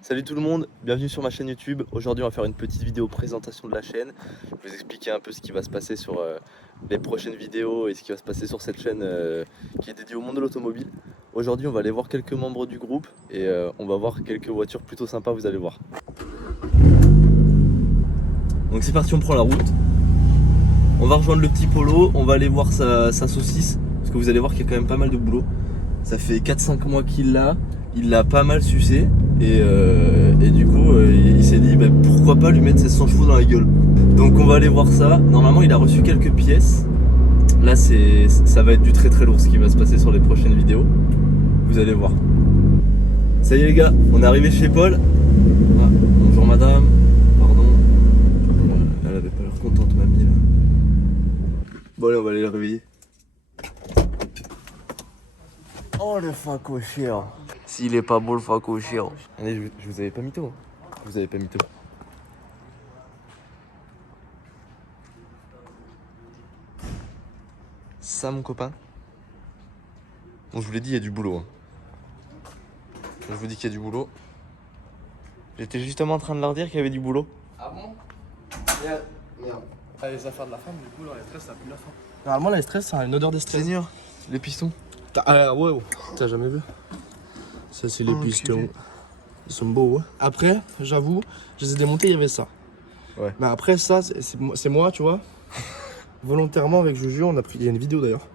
Salut tout le monde, bienvenue sur ma chaîne YouTube. Aujourd'hui on va faire une petite vidéo présentation de la chaîne. Je vais vous expliquer un peu ce qui va se passer sur les prochaines vidéos et ce qui va se passer sur cette chaîne qui est dédiée au monde de l'automobile. Aujourd'hui on va aller voir quelques membres du groupe et on va voir quelques voitures plutôt sympas, vous allez voir. Donc c'est parti, on prend la route. On va rejoindre le petit Polo, on va aller voir sa saucisse. Parce que vous allez voir qu'il y a quand même pas mal de boulot. Ça fait 4-5 mois qu'il l'a, il l'a pas mal sucé. Et du coup il s'est dit bah, pourquoi pas lui mettre ses 100 chevaux dans la gueule. Donc on va aller voir ça. Normalement il a reçu quelques pièces. Là ça va être du très très lourd ce qui va se passer sur les prochaines vidéos. Vous allez voir. Ça y est les gars, on est arrivé chez Paul. Ah, bonjour madame. Pardon. Elle avait pas l'air contente mamie là. Bon allez on va aller la réveiller. Oh le facochère. S'il est pas beau le facochère. Allez, je vous avais pas mytho. Je vous avais pas mytho. Ça mon copain. Bon je vous l'ai dit, il y a du boulot. Hein. Je vous dis qu'il y a du boulot. J'étais justement en train de leur dire qu'il y avait du boulot. Ah bon? Merde. Ah, les affaires de la femme, du coup, là, les stress, ça pue la fin. Normalement, les stress, ça a une odeur de stress. Seigneur, les pistons. Ouais, t'as jamais vu? Ça, c'est les pistons. Ils sont beaux, hein. Après, j'avoue, je les ai démontés, il y avait ça. Ouais. Mais après, ça, c'est moi, tu vois. Volontairement, avec Juju, on a pris. Il y a une vidéo d'ailleurs.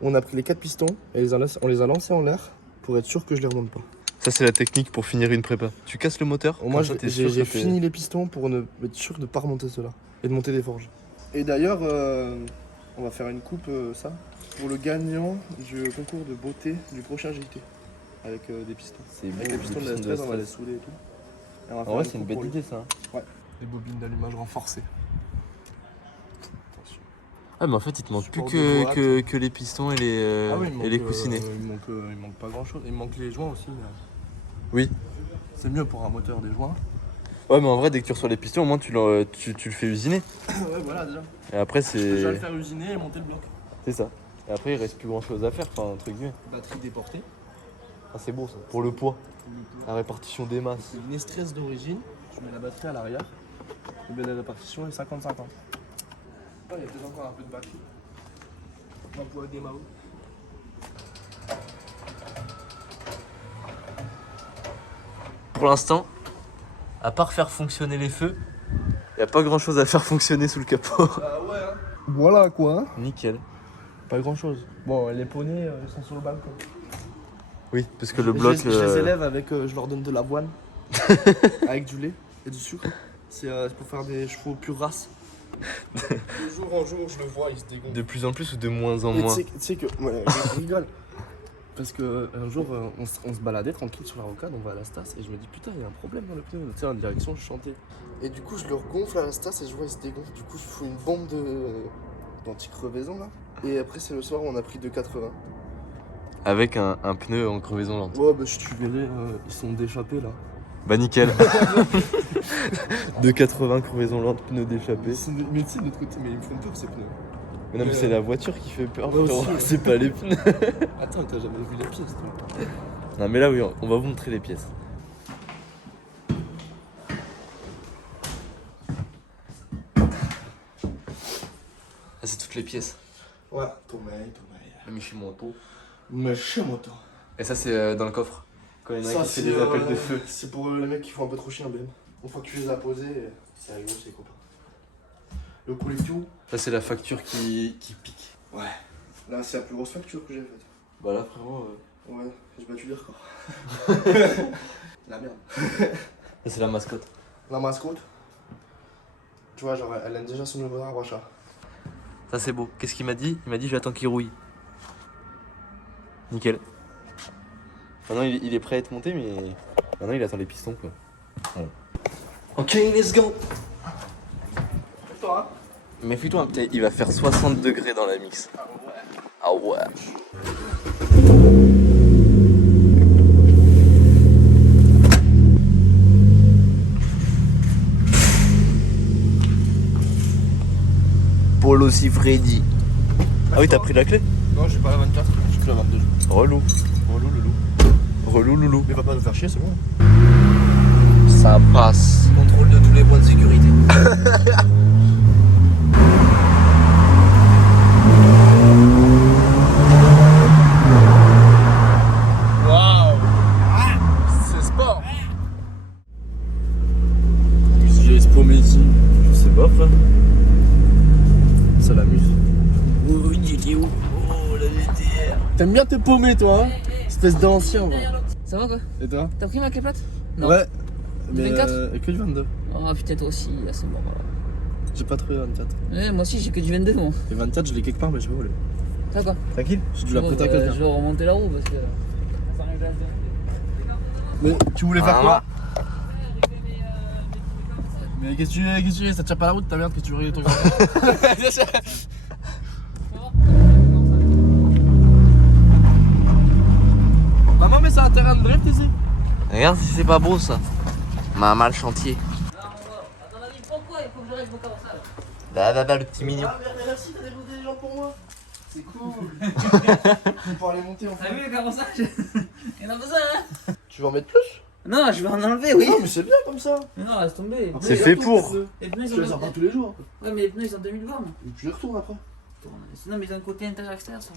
On a pris les 4 pistons et on les a lancés en l'air pour être sûr que je les remonte pas. Ça c'est la technique pour finir une prépa. Tu casses le moteur. Moi, j'ai fini les pistons pour être sûr de ne pas remonter ceux-là et de monter des forges. Et d'ailleurs, on va faire une coupe, ça, pour le gagnant du concours de beauté du prochain JT. Avec des pistons. C'est beau, avec les pistons de la stress, on va les souder et tout. Et on va faire c'est une belle idée ça. Ouais. Des bobines d'allumage renforcées. Attention. Ah mais en fait il te manque plus Support de que les pistons et les, et les coussinets. Il manque pas grand chose. Il manque les joints aussi. Là. Oui. C'est mieux pour un moteur des joints. Ouais mais en vrai dès que tu reçois les pistons au moins tu le fais usiner. Ouais voilà déjà. Et après Je vais c'est... le faire usiner et monter le bloc. C'est ça. Et après il reste plus grand chose à faire, enfin entre guillemets. Batterie déportée. Ah c'est beau ça. Pour le poids. La répartition des masses. C'est une stress d'origine. Je mets la batterie à l'arrière. Et bien la répartition est 50-50. Il y a peut-être encore un peu de batterie. On va pouvoir démarrer. Pour l'instant, à part faire fonctionner les feux, il n'y a pas grand chose à faire fonctionner sous le capot. Ah ouais hein. Voilà quoi hein. Nickel. Pas grand chose. Bon les poneys ils sont sur le balcon. Oui, parce que le bloc... Je les élève avec, je leur donne de l'avoine. Avec du lait et du sucre. C'est pour faire des chevaux pure race. De jour en jour je le vois, il se dégonfle. De plus en plus ou de moins en Et moins? tu sais que, ouais, je rigole. Parce que un jour, on se baladait tranquille sur la rocade, on va à la Stas et je me dis putain, il y a un problème dans le pneu. Tu sais, en direction, je chantais. Et du coup, je le regonfle à la Stas et je vois, il se dégonfle. Du coup, je fous une bombe d'anti-crevaison là. Et après, c'est le soir où on a pris 2,80. Avec un pneu en crevaison lente. Ouais, bah tu verrais, ils sont déchappés là. Bah nickel. 2,80 crevaison lente, pneu d'échappée. Mais tu sais, de l'autre côté, mais ils me font peur ces pneus. Mais non mais c'est la voiture qui fait peur, Ouais, frérot. aussi. C'est pas les pneus. Attends, t'as jamais vu les pièces toi? Non mais là oui, on va vous montrer les pièces. Ah c'est toutes les pièces. Ouais, Thomas. Le Michimoto. Mais chez moi, toi. Et ça c'est dans le coffre. Quand il y en a Ça, qui fait des appels de feu. C'est pour les mecs qui font un peu trop chier un BM. Une fois que tu les as posés, c'est rigolo, c'est copain. Le collectio. Ça c'est la facture qui pique. Ouais. Là, c'est la plus grosse facture que j'ai faite. Bah là frérot... Ouais, j'ai battu les records. La merde. Ça c'est la mascotte. La mascotte. Tu vois, genre, elle aime déjà son nouveau arbre à chat. Ça c'est beau. Qu'est-ce qu'il m'a dit? Il m'a dit j'attends qu'il rouille. Nickel. Maintenant il est prêt à être monté mais maintenant il attend les pistons quoi. Voilà. Ok let's go. Toi, hein? Méfie-toi, putain, il va faire 60 degrés dans la mix. Ah ouais. Polo Freddy. Ah oui, t'as pris la clé? Non, j'ai pas la 24, j'ai pris la 22. Relou. Relou, loulou. Relou, loulou. Mais va pas nous faire chier, c'est bon. Ça passe. Contrôle de tous les points de sécurité. Waouh! C'est sport! Si j'ai spaumé ici, Je sais pas, frère. ça l'amuse. Oh, GTO. Oh, la GTR. T'aimes bien tes paumés, toi, hein? Espèce d'ancien, va. Ça va quoi? Et toi? T'as pris ma clé plate? Non. Ouais. Du Mais 24? que du 22. Oh putain toi aussi, là c'est bon. J'ai pas trouvé 24. Ouais, moi aussi j'ai que du 22 moi. Et 24, je l'ai quelque part, mais je vais pas où aller. Ça va quoi? Tranquille. J'ai dû la Bon, prêter à quelqu'un. je vais remonter la roue parce que. Mais tu voulais faire Ah. quoi? Mais qu'est-ce que tu fais? Ça tient pas la route ta merde que tu veux régler ton Maman, mais c'est un terrain de drift ici? Regarde si c'est pas beau ça. Maman, le chantier. À ton avis pourquoi il faut que je règle mon carrossage? Là, le petit mignon. Ah, mais merci, t'as déposé des gens pour moi. C'est cool. Je vais pouvoir les monter en T'as fait. vu le carrossage? Il y en a besoin hein? Tu veux en mettre plus? Non, je vais en enlever oui. Non, mais c'est bien comme ça. Mais non, laisse tomber. Après, C'est les fait retours, pour. tes pneus. Les pneus ils Tu sont les sors pas tous les jours. Ouais, mais les pneus ils ont 2000 bornes. Et tu les retournes après. Non, mais ils ont un côté intérieur-extérieur ça.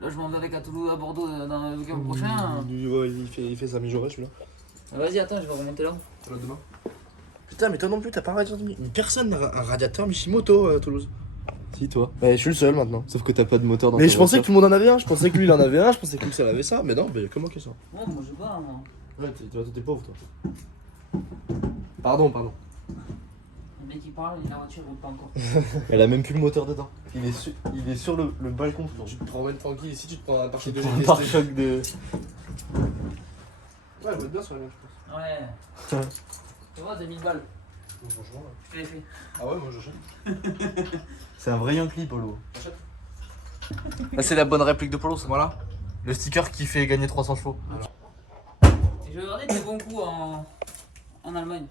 Là, je m'en vais avec à Toulouse, à Bordeaux dans le week-end prochain. Ouais, il fait sa mijaurée celui-là. Vas-y, attends, je vais remonter là. Tu l'as demain. Putain, mais toi non plus, t'as pas un radiateur de personne n'a un radiateur Mishimoto à Toulouse. Si, toi. Ouais, je suis le seul maintenant. Sauf que t'as pas de moteur dans Mais ta je pensais que voiture. tout le monde en avait un, je pensais que lui il en avait un, je pensais que Mixel avait ça, mais non, mais comment que ça? Bon, moi je sais pas, moi. Ouais, t'es pauvre toi. Pardon. Le mec qui parle, il a la voiture, il roule pas encore. Elle a même plus le moteur dedans. Il est sur le balcon. Tu te promènes tranquille ici, tu te prends un pare-choc de Un pare-choc de. Ouais, elle va être bien sur la même, je Ouais. Tu vois, 2000 balles. pense. Franchement, ouais. Je te l'ai fait. Ah ouais, moi j'achète. C'est un vrai Yankee, Polo. T'achètes? Ah, c'est la bonne réplique de Polo, ça. Voilà. Le sticker qui fait gagner 300 chevaux. Et je vais regarder tes bons coups en Allemagne.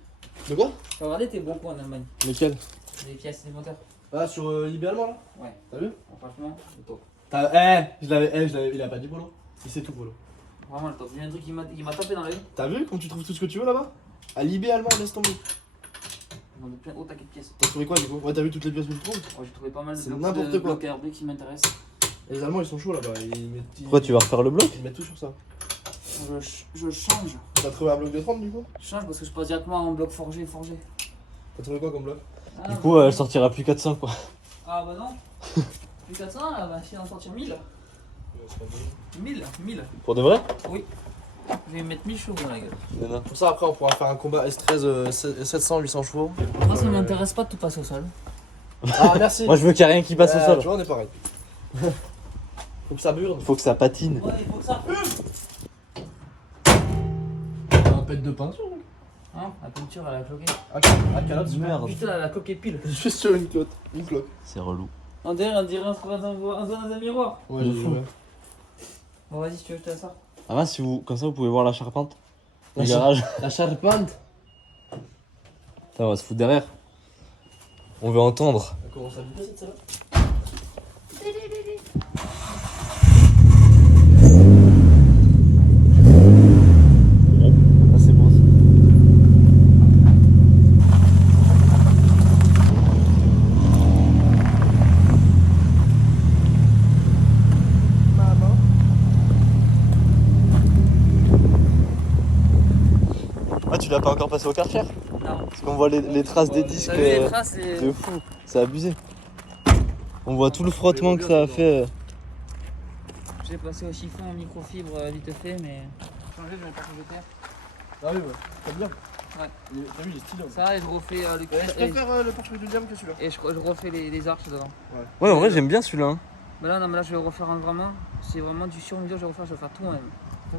De quoi? Je vais regarder tes bons coups en Allemagne. Lesquels? Des pièces, des moteurs. Ah, sur eBay allemand là? Ouais. T'as vu? Bon, franchement, le top. Il a pas dit Polo. Il sait tout Polo. Vraiment le top. J'ai eu un truc qui m'a tapé dans l'œil. T'as vu comme tu trouves tout ce que tu veux là-bas? À l'eBay allemand, laisse tomber. Ils ont de plein haut taquet de pièces. T'as trouvé quoi du coup? Ouais, t'as vu toutes les pièces que tu trouves? Ouais, j'ai trouvé pas mal de C'est blocs n'importe de quoi. blocs RB qui m'intéressent. Et les Allemands ils sont chauds là-bas. Pourquoi tu vas refaire le bloc? Ils mettent tout sur ça. Je change. T'as trouvé un bloc de 30 du coup? Je change parce que je passe directement en bloc forgé. T'as trouvé quoi comme bloc? Ah, Du coup, elle sortira plus 400 quoi. Ah bah non. Plus 400, là, bah si on en sortir 1000. 1000. Pour de vrai? Oui. Je vais mettre 1000 chevaux dans la gueule. Nana. Pour ça après on pourra faire un combat S13 700-800 chevaux. Moi ça m'intéresse pas de tout passer au sol. Ah merci! Moi, je veux qu'il n'y ait rien qui passe au Tu sol. vois, on est pareil. Faut que ça burne. Faut que ça patine. Ouais, il faut que ça. Un pète de peinture. Hein, la peinture elle a cloqué. À calotte, Merde. Putain, elle a cloqué pile. juste sur une cloque. Une cloque. C'est relou. On dirait on se croise dans un miroir. Ouais, De j'ai fou. vu. Bon, vas-y, si tu veux, je te la sors. Ah, mince, si vous... comme ça, vous pouvez voir la charpente. Le La garage. La charpente. Ça, on va se foutre derrière. On veut entendre. Elle commence à vibrer cette celle-là. Ah, c'est beau ça. Maman. Ah, tu l'as pas encore passé au Karcher? Non. Parce qu'on voit les traces des disques. T'as vu les traces et... De fou. C'est abusé. On voit tout le frottement que ça a fait. J'ai passé au chiffon en microfibre vite fait, mais. Changer, je vais pas changer de terre. Ah oui, ouais. T'as bien. Ouais. T'as vu, il est stylé. Ça, et je refais le Je préfère le pare-choc du diable que celui-là. et je refais les arches dedans. Ouais, en vrai, j'aime bien celui-là. Hein. Mais là, non, mais là, je vais refaire un vraiment. C'est vraiment du sur-mesure, je vais faire tout moi-même.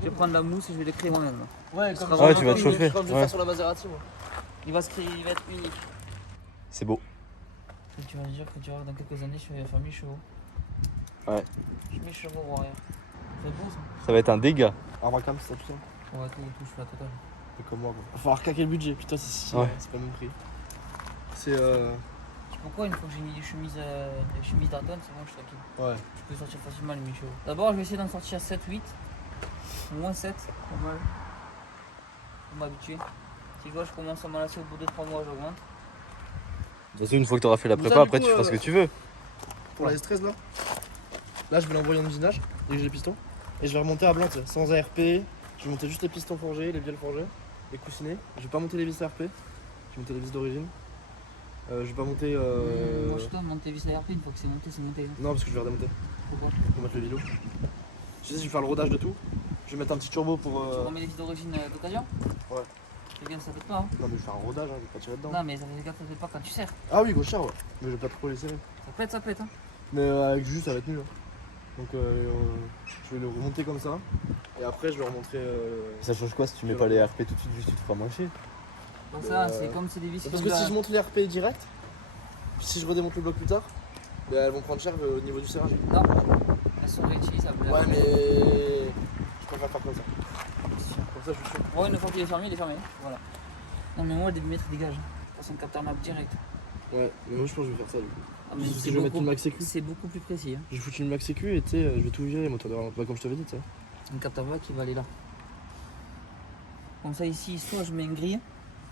Je vais prendre la mousse et je vais le créer moi-même. Ouais, comme comme ça, Ouais, tu vas te chauffer. Comme je vais Ouais. faire sur la Maserati, moi. Il va être unique. C'est beau. Et tu vas me dire que tu vois, dans quelques années, je vais faire 1000 chevaux. Ouais. 1000 chevaux au arrière. C'est beau ça. Ça va être un dégât. Arvacam, c'est ça tout ça. Ouais, tout, je fais la totale. C'est comme moi, quoi. Va falloir claquer le budget, putain, c'est si Ouais. c'est pas le même prix. C'est pourquoi une fois que j'ai mis les chemises d'Arton, c'est bon, je suis tranquille. Ouais. Je peux sortir facilement les Michaud. D'abord, je vais essayer d'en sortir 7-8. Au moins 7, pas mal. Pour m'habituer. Si je vois, je commence à m'en lasser au bout de 3 mois, j'augmente. De toute façon, une fois que tu auras fait la Ça, prépa, du après coup, tu feras ce que tu veux. Pour la S13 là, là je vais l'envoyer en usinage dès que j'ai les pistons. Et je vais remonter à blanc, tu sais, sans ARP. Je vais monter juste les pistons forgés, les bielles forgées, les coussinets. Je vais pas monter les vis ARP. Je vais monter les vis d'origine. Je vais pas monter. Moi, je dois monter vis à RP, une fois que c'est monté, c'est monté. Non, parce que je vais redémonter Pourquoi pour mettre le vélo. Je sais, je vais faire le rodage de tout. Je vais mettre un petit turbo pour. Tu remets les vis d'origine d'occasion? Ouais. C'est bien, ça fait pas, hein? Non, mais je vais faire un rodage, hein, je vais pas tirer dedans. Non, mais ça fait gaffe, ça fait pas quand tu serres. Ah oui, gros cher, ouais. Mais je vais pas trop les serrer. Ça pète, hein. Mais avec juste, ça va être nul. Hein. Donc je vais le remonter comme ça. Et après, je vais remontrer. Ça change quoi si tu mets pas les RP tout de suite, juste tu te feras moins chier. Bon, ça, c'est comme c'est des vis. Parce que si je monte les RP direct, si je redémonte le bloc plus tard, bah, elles vont prendre cher au niveau du serrage. Non, elles sont réutilisables. Ouais, mais je préfère faire comme ça. Comme ça, je suis sûr. Ouais, une fois qu'il est fermé, il est fermé. Voilà. Non, mais moi, des mètres, dégage. C'est un capteur map direct. Ouais, mais moi je pense que je vais faire ça du coup. Ah, mais Parce que c'est je vais mettre une beaucoup, max sécu. c'est beaucoup plus précis. Hein. Je vais foutre une max sécu et tu sais, je vais tout virer, moteur de ralenti. Bah, comme je t'avais dit, tu sais. Un capteur map qui va aller là. Comme ça, ici, soit je mets une grille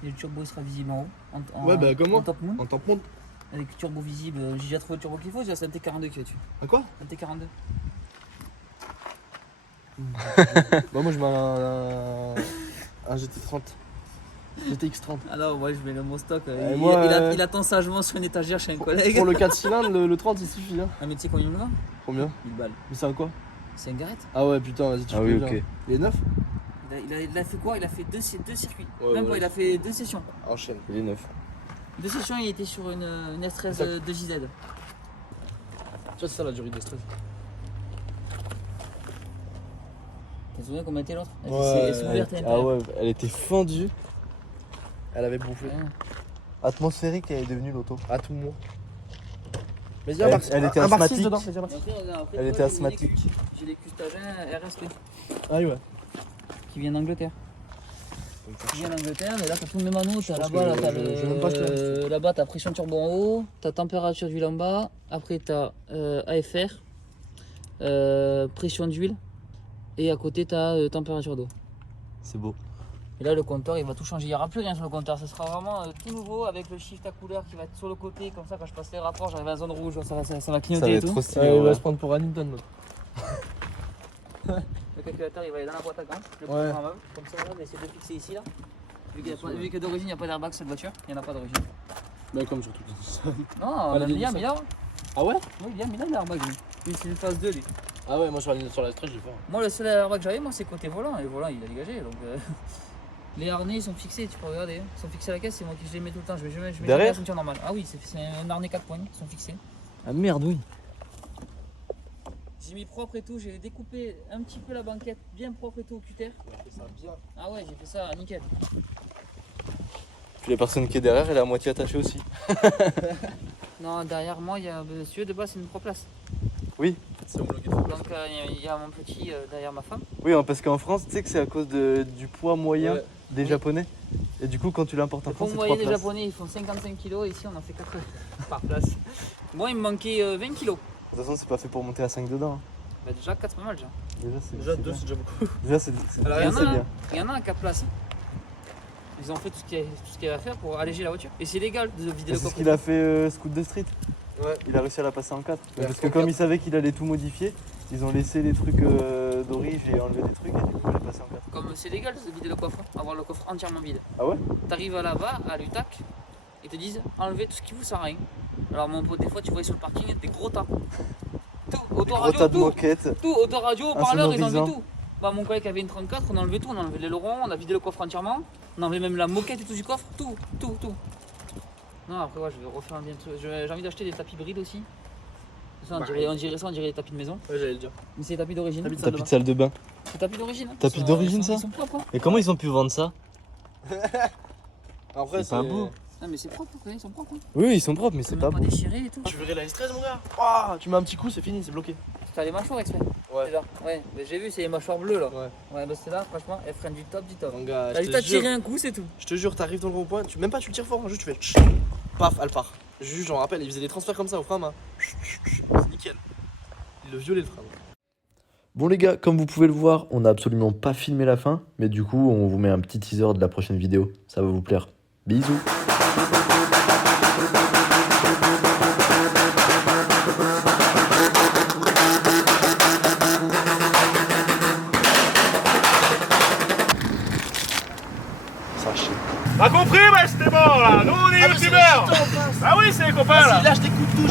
et le turbo il sera visible en haut. Ouais, bah, comme moi. En top mount. En tampon. Avec turbo visible. J'ai déjà trouvé le turbo qu'il faut, c'est un T42 qui est dessus. À quoi? Un T42. Bah, moi je mets un GT30. GTX30. Alors, ouais, je mets le mot stock. moi, Il attend sagement sur une étagère chez un collègue. Pour le 4 cylindres, le 30 il suffit. Hein. Ah, mais tu sais combien il me va? Combien? 1000 balles. Mais c'est un quoi? C'est un Garrett. Ah ouais, putain, vas-y, tu Ah peux oui, bien. ok. Il est neuf? Il a fait quoi? Il a fait deux circuits. Ouais, Même ouais. pas, il a fait 2 sessions. Enchaîne. Il est neuf. 2 sessions, il était sur une S13 de JZ. Tu vois, c'est ça la durée de stress. Tu te souviens comment était l'autre? Ouais, Elle s'est ouverte à Ah l'intérieur. ouais, elle était fendue. Elle avait bouffé. Ouais. Atmosphérique, elle est devenue l'auto. À tout moment. Mais il y Elle- a un elle était un bar 6 asthmatique. dedans. Vas-y, Et après, regarde, après, Elle toi, était j'ai asthmatique. J'ai les Custagin RSP Ah oui, ouais. qui viennent d'Angleterre. Qui viennent d'Angleterre, mais là t'as tout le même anneau. T'as pense là-bas, que là, t'as je vais même pas acheter un là-bas t'as pression turbo en haut, t'as température d'huile en bas, après t'as AFR, pression d'huile, et à côté t'as température d'eau. C'est beau. Et là le compteur il va tout changer, il n'y aura plus rien sur le compteur, ça sera vraiment tout nouveau avec le shift à couleur qui va être sur le côté, comme ça quand je passe les rapports j'arrive à la zone rouge, ça va Ça va clignoter et être tout. trop stylé. il ouais. va se prendre pour Hamilton l'autre. Le calculateur il va aller dans la boîte à gants, le Ouais. programmable, comme ça on va essayer de le fixer ici là. Vu que d'origine il n'y a pas d'airbag sur cette voiture, il n'y en a pas d'origine. Bah, comme surtout. Non, la même Liam, Nissan. il a. Ah ouais? Oui, Liam, il a l'airbag lui. Lui, c'est une phase 2 lui. Ah ouais, moi sur la stress, j'ai peur. Moi, le seul airbag que j'avais, moi, c'est côté volant. Et le volant, il a dégagé. Donc, les harnais, ils sont fixés, tu peux regarder. Ils sont fixés à la caisse, c'est moi qui je les mets tout le temps. Je mets jamais Derrière la ceinture normale. Ah oui, c'est un harnais 4 poignes, ils sont fixés. Ah merde, oui. J'ai mis propre et tout, j'ai découpé un petit peu la banquette, bien propre et tout au cutter. fait ça bien. Ah ouais, j'ai fait ça nickel. Puis la personne qui est derrière, elle est à moitié attachée aussi. Non, derrière moi, il y a monsieur de bas, c'est une proplace. Oui. C'est homologué. Donc, il y a mon petit derrière ma femme. Oui, hein, parce qu'en France, tu sais que c'est à cause du poids moyen Ouais. des Oui. Japonais. Et du coup, quand tu l'importes en Le France, poids c'est moyen 3 des places. japonais, ils font 55 kg, ici on en fait 4 par place. Moi, il me manquait 20 kg. De toute façon, c'est pas fait pour monter à 5 dedans. hein. Bah, déjà 4 c'est pas mal déjà. Déjà, c'est Déjà c'est 2, bien. c'est déjà beaucoup. Déjà, c'est Alors, déjà, il y en c'est a, bien. Il y en a à 4 places. Ils ont fait tout ce qu'il y avait à faire pour alléger la voiture. Et c'est légal de vider Et le C'est ce coffre. qu'il a fait Scoot de Street. Ouais. Il a réussi à la passer en 4. Ouais, Parce que en comme quatre. il savait qu'il allait tout modifier, ils ont laissé les trucs d'origine et enlevé des trucs et du coup il a passé en 4. Comme c'est légal de vider le coffre, avoir le coffre entièrement vide. Ah ouais? T'arrives là-bas, à l'UTAC, ils te disent enlevez tout ce qui vous sert à rien. Alors mon pote, des fois tu vois sur le parking des gros tas. Tout, Gros autoradio, tas de tout. moquettes. Tout, autoradio, parleur, ils Insonorisant. enlevaient tout. Bah, mon collègue avait une 34, on a enlevé tout, on a enlevé l'aileron, on a vidé le coffre entièrement, on a enlevé même la moquette et tout du coffre, tout. Non, après, ouais, je vais refaire un bien truc. J'ai envie d'acheter des tapis brides aussi. Ça, on dirait des tapis de maison. Ouais, j'allais le dire. Mais c'est des tapis d'origine. Tapis Tapis de salle de bain. C'est tapis d'origine. Tapis d'origine, ça Ils sont propres. Hein. Et comment ils ont pu vendre ça? Après, C'est pas beau. Non, mais c'est propre, ils sont propres. Hein. Oui, ils sont propres, mais C'est c'est même pas pas beau. déchiré et tout. Tu verrais la S13, mon gars. Ouah, tu mets un petit coup, c'est fini, c'est bloqué. T'as les mâchoires exprès. Ouais. C'est là. Ouais, mais j'ai vu, c'est les mâchoires bleues là. Ouais. Ouais, bah c'est là, franchement, elles freinent du top du top. Mon gars, T'as je juste à te jure, tirer un coup, c'est tout. je te jure, t'arrives dans le rond-point, même pas tu le tires fort, hein, juste tu fais paf, elle part. Juge, j'en rappelle, il faisait des transferts comme ça au frein à main. C'est nickel. Il le violait le frein. Bon les gars, comme vous pouvez le voir, on n'a absolument pas filmé la fin, mais du coup on vous met un petit teaser de la prochaine vidéo, ça va vous plaire. Bisous. T'as compris, ouais, c'était bon là. Nous on est youtubeurs. Ah oui, c'est les copains là. Il lâche des coups de douche.